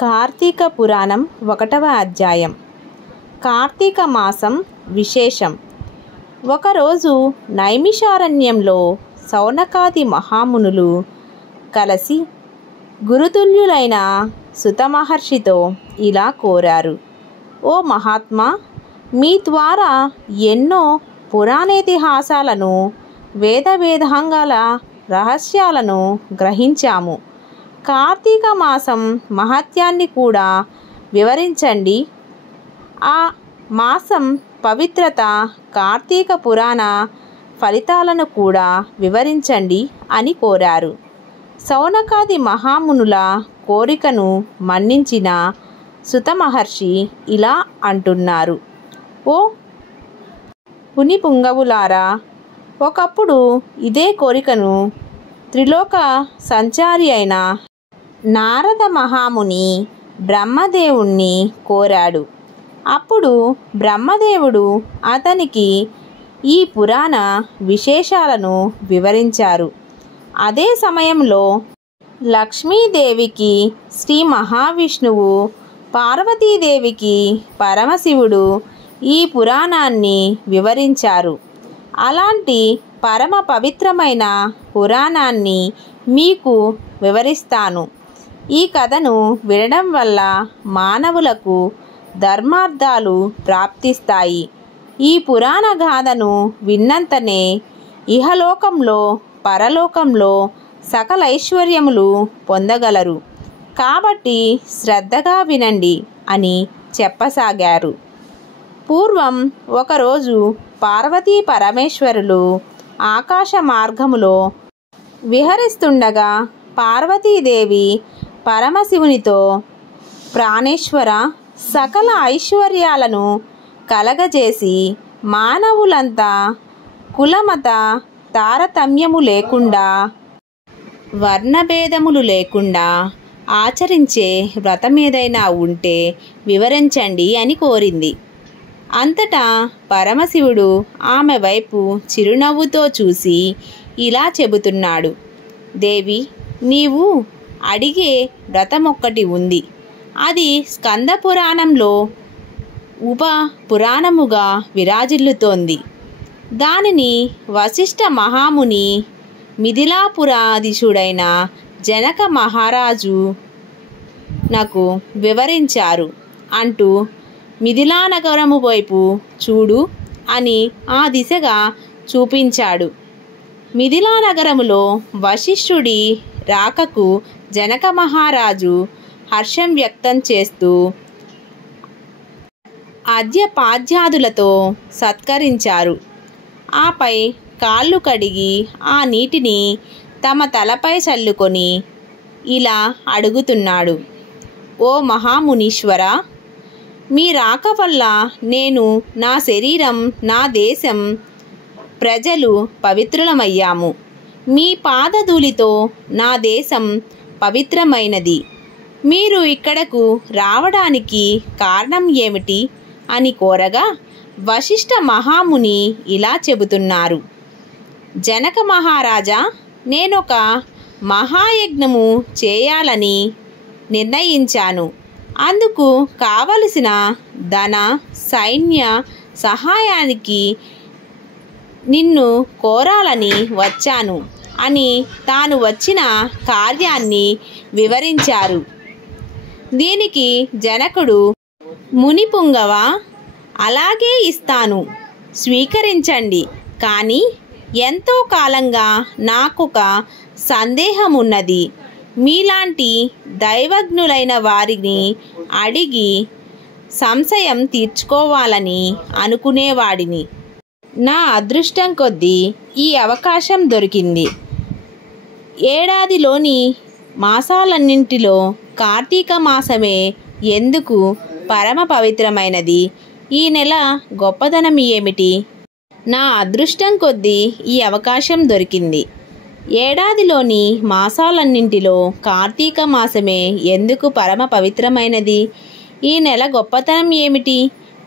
కార్తీక పురాణం 1వ అధ్యాయం. కార్తీక మాసం విశేషం. ఒకరోజు నైమిషారణ్యంలో సౌనకాది మహామునులు కలిసి గురుతుల్యులైన సుత మహర్షితో ఇలా కోరారు: ఓ మహాత్మా, మీ ద్వారా ఎన్నో పురాణేతిహాసాలను వేదాంగాల రహస్యాలను గ్రహించాము. కార్తీక మాసం మహత్యాన్ని కూడా వివరించండి. ఆ మాసం పవిత్రత, కార్తీక పురాణ ఫలితాలను కూడా వివరించండి అని కోరారు. సౌనకాది మహామునుల కోరికను మన్నించిన సుత మహర్షి ఇలా అంటున్నారు: ఓ పునిపుంగవులారా, ఒకప్పుడు ఇదే కోరికను త్రిలోక సంచారి అయిన నారద మహాముని బ్రహ్మదేవుణ్ణి కోరాడు. అప్పుడు బ్రహ్మదేవుడు అతనికి ఈ పురాణ విశేషాలను వివరించారు. అదే సమయంలో లక్ష్మీదేవికి శ్రీ మహావిష్ణువు, పార్వతీదేవికి పరమశివుడు ఈ పురాణాన్ని వివరించారు. అలాంటి పరమ పవిత్రమైన పురాణాన్ని మీకు వివరిస్తాను. ఈ కథను వినడం వల్ల మానవులకు ధర్మార్థాలు ప్రాప్తిస్తాయి. ఈ పురాణ గాథను విన్నంతనే ఇహలోకంలో పరలోకంలో సకల ఐశ్వర్యములు పొందగలరు. కాబట్టి శ్రద్ధగా వినండి అని చెప్పసాగారు. పూర్వం ఒకరోజు పార్వతీ పరమేశ్వరులు ఆకాశ మార్గములో విహరిస్తుండగా పార్వతీదేవి పరమశివునితో, ప్రాణేశ్వర, సకల ఐశ్వర్యాలను కలగజేసి మానవులంతా కులమత తారతమ్యము లేకుండా, వర్ణభేదములు లేకుండా ఆచరించే వ్రతమేదైనా ఉంటే వివరించండి అని కోరింది. అంతటా పరమశివుడు ఆమె వైపు చిరునవ్వుతో చూసి ఇలా చెబుతున్నాడు: దేవి, నీవు అడిగే వ్రతమొక్కటి ఉంది. అది స్కంద పురాణంలో ఉప పురాణముగా విరాజిల్లుతోంది. దానిని వశిష్ఠ మహాముని మిథిలాపురాధీశుడైన జనక మహారాజు నాకు వివరించారు అంటూ మిథిలానగరము వైపు చూడు అని ఆ దిశగా చూపించాడు. మిథిలానగరములో వశిష్ఠుడి రాకకు జనక మహారాజు హర్షం వ్యక్తం చేస్తూ అద్యపాద్యాదులతో సత్కరించారు. ఆపై కాళ్ళు కడిగి ఆ నీటిని తమ తలపై చల్లుకొని ఇలా అడుగుతున్నాడు: ఓ మహామునీశ్వర, మీ రాక వల్ల నేను, నా శరీరం, నా దేశం, ప్రజలు పవిత్రులమయ్యాము. మీ పాదధూళితో నా దేశం పవిత్రమైనది. మీరు ఇక్కడకు రావడానికి కారణం ఏమిటి అని కోరగా వశిష్ఠ మహాముని ఇలా చెబుతున్నారు: జనక మహారాజా, నేనొక మహాయజ్ఞము చేయాలని నిర్ణయించాను. అందుకు కావలసిన ధన సైన్య సహాయానికి నిన్ను కోరాలని వచ్చాను అని తాను వచ్చిన కార్యాన్ని వివరించారు. దీనికి జనకుడు, మునిపుంగవ, అలాగే ఇస్తాను, స్వీకరించండి. కానీ ఎంతో కాలంగా నాకొక సందేహం ఉన్నది. మీలాంటి దైవజ్ఞులైన వారిని అడిగి సంశయం తీర్చుకోవాలని అనుకునేవాడిని. నా అదృష్టం కొద్దీ ఈ అవకాశం దొరికింది. ఏడాదిలోని మాసాలన్నింటిలో కార్తీక మాసమే ఎందుకు పరమ పవిత్రమైనది? ఈ నెల గొప్పదనం ఏమిటి? నా అదృష్టం కొద్దీ ఈ అవకాశం దొరికింది. ఏడాదిలోని మాసాలన్నింటిలో కార్తీక మాసమే ఎందుకు పరమ పవిత్రమైనది? ఈ నెల గొప్పతనం ఏమిటి?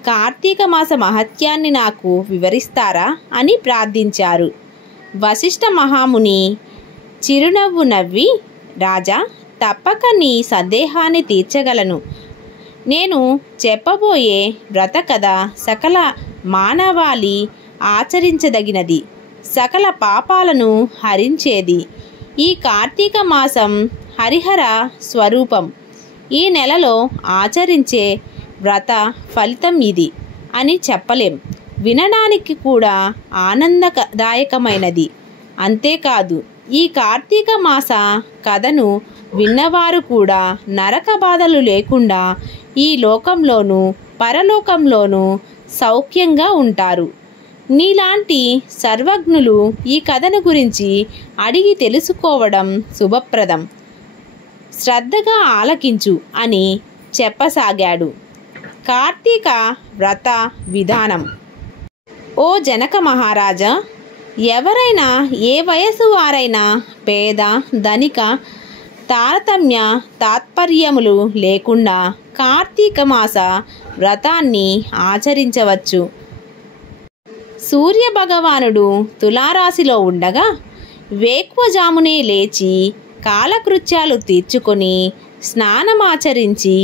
కార్తీక మాస మహత్యాన్ని నాకు వివరిస్తారా అని ప్రార్థించారు. వశిష్ఠ మహాముని చిరునవ్వు నవ్వి, రాజా, తప్పక నీ సందేహాన్ని తీర్చగలను. నేను చెప్పబోయే వ్రత కథ సకల మానవాళి ఆచరించదగినది, సకల పాపాలను హరించేది. ఈ కార్తీక మాసం హరిహర స్వరూపం. ఈ నెలలో ఆచరించే వ్రత ఫలితం ఇది అని చెప్పలేం. వినడానికి కూడా ఆనందదాయకమైనది. అంతేకాదు, ఈ కార్తీక మాస కథను విన్నవారు కూడా నరక బాధలు లేకుండా ఈ లోకంలోనూ పరలోకంలోనూ సౌఖ్యంగా ఉంటారు. నీలాంటి సర్వజ్ఞులు ఈ కథను గురించి అడిగి తెలుసుకోవడం శుభప్రదం. శ్రద్ధగా ఆలకించు అని చెప్పసాగాడు. కార్తీక వ్రత విధానం. ఓ జనక మహారాజా, ఎవరైనా ఏ వయసు వారైనా పేద ధనిక తారతమ్య తాత్పర్యములు లేకుండా కార్తీక మాస వ్రతాన్ని ఆచరించవచ్చు. సూర్య భగవానుడు తులారాశిలో ఉండగా వేకువజామునే లేచి కాలకృత్యాలు తీర్చుకొని స్నానమాచరించి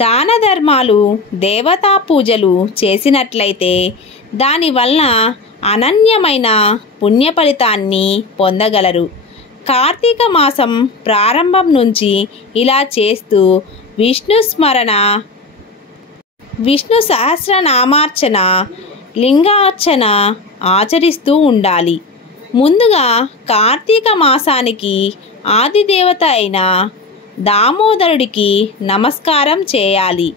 దాన ధర్మాలు దేవతా పూజలు చేసినట్లయితే దానివల్ల అనన్యమైన పుణ్య ఫలితాన్ని పొందగలరు. కార్తీక మాసం ప్రారంభం నుంచి ఇలా చేస్తూ విష్ణు స్మరణ, విష్ణు సహస్రనామార్చన, లింగార్చన ఆచరిస్తూ ఉండాలి. ముందుగా కార్తీక మాసానికి ఆదిదేవత అయిన దామోదరుడికి నమస్కారం చేయాలి.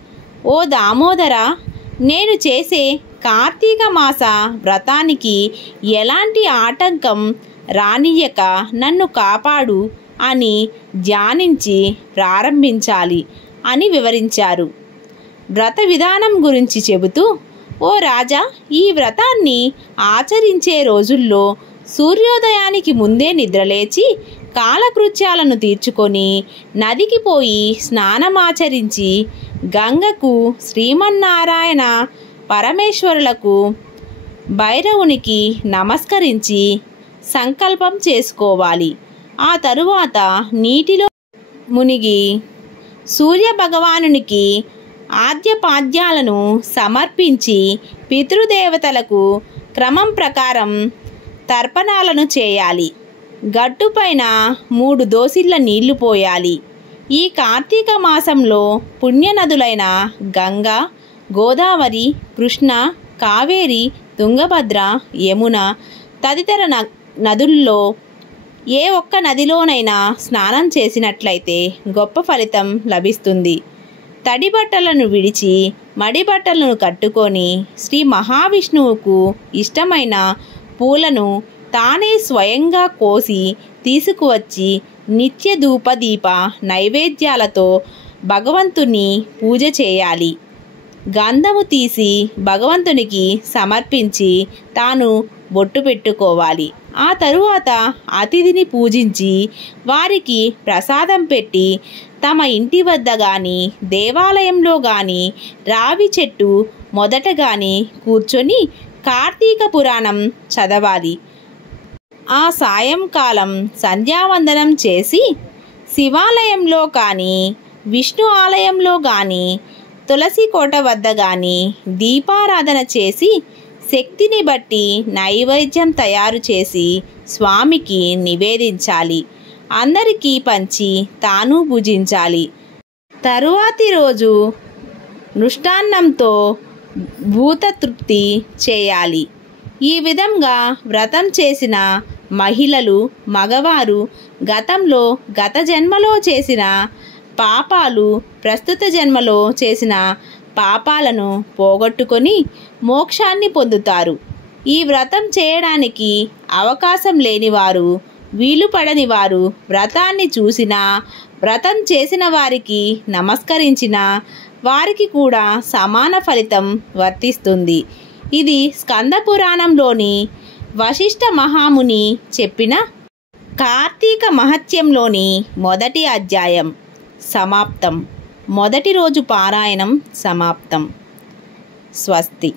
ఓ దామోదర, నేను చేసే కార్తీక మాస వ్రతానికి ఎలాంటి ఆటంకం రానియక నన్ను కాపాడు అని ధ్యానించి ప్రారంభించాలి అని వివరించారు. వ్రత విధానం గురించి చెబుతూ, ఓ రాజా, ఈ వ్రతాన్ని ఆచరించే రోజుల్లో సూర్యోదయానికి ముందే నిద్రలేచి కాలకృత్యాలను తీర్చుకొని నదికి పోయి స్నానమాచరించి గంగకు, శ్రీమన్నారాయణ పరమేశ్వరులకు, భైరవునికి నమస్కరించి సంకల్పం చేసుకోవాలి. ఆ తరువాత నీటిలో మునిగి సూర్య భగవానునికి ఆద్యపాద్యాలను సమర్పించి పితృదేవతలకు క్రమం ప్రకారం తర్పణాలను చేయాలి. గట్టుపైన 3 దోసిళ్ల నీళ్లు పోయాలి. ఈ కార్తీక మాసంలో పుణ్యనదులైన గంగా, గోదావరి, కృష్ణ, కావేరి, తుంగభద్ర, యమున తదితర నదుల్లో ఏ ఒక్క నదిలోనైనా స్నానం చేసినట్లయితే గొప్ప ఫలితం లభిస్తుంది. తడి బట్టలను విడిచి మడి బట్టలను కట్టుకొని శ్రీ మహావిష్ణువుకు ఇష్టమైన పూలను తానే స్వయంగా కోసి తీసుకువచ్చి నిత్య ధూపదీప నైవేద్యాలతో భగవంతుని పూజ చేయాలి. గంధము తీసి భగవంతునికి సమర్పించి తాను బొట్టు పెట్టుకోవాలి. ఆ తరువాత అతిథిని పూజించి వారికి ప్రసాదం పెట్టి తమ ఇంటి వద్ద కానీ దేవాలయంలో కానీ రావి చెట్టు మొదట కానీ కూర్చొని కార్తీక పురాణం చదవాలి. ఆ సాయంకాలం సంధ్యావందనం చేసి శివాలయంలో కానీ విష్ణు ఆలయంలో కానీ తులసి కోట వద్ద కానీ దీపారాధన చేసి శక్తిని బట్టి నైవేద్యం తయారు చేసి స్వామికి నివేదించాలి. అందరికీ పంచి తాను భుజించాలి. తరువాతి రోజు మృష్టాన్నంతో భూతతృప్తి చేయాలి. ఈ విధంగా వ్రతం చేసిన మహిళలు, మగవారు గత జన్మలో చేసిన పాపాలు ప్రస్తుత జన్మలో చేసిన పాపాలను పోగొట్టుకొని మోక్షాన్ని పొందుతారు. ఈ వ్రతం చేయడానికి అవకాశం లేనివారు, వీలు పడని వారు వ్రతాన్ని చూసినా, వ్రతం చేసిన వారికి నమస్కరించిన వారికి కూడా సమాన ఫలితం వర్తిస్తుంది. ఇది స్కంద పురాణంలోని వశిష్ఠ మహాముని చెప్పిన కార్తీక మహత్యంలోని మొదటి అధ్యాయం సమాప్తం. మొదటి రోజు పారాయణం సమాప్తం. స్వస్తి.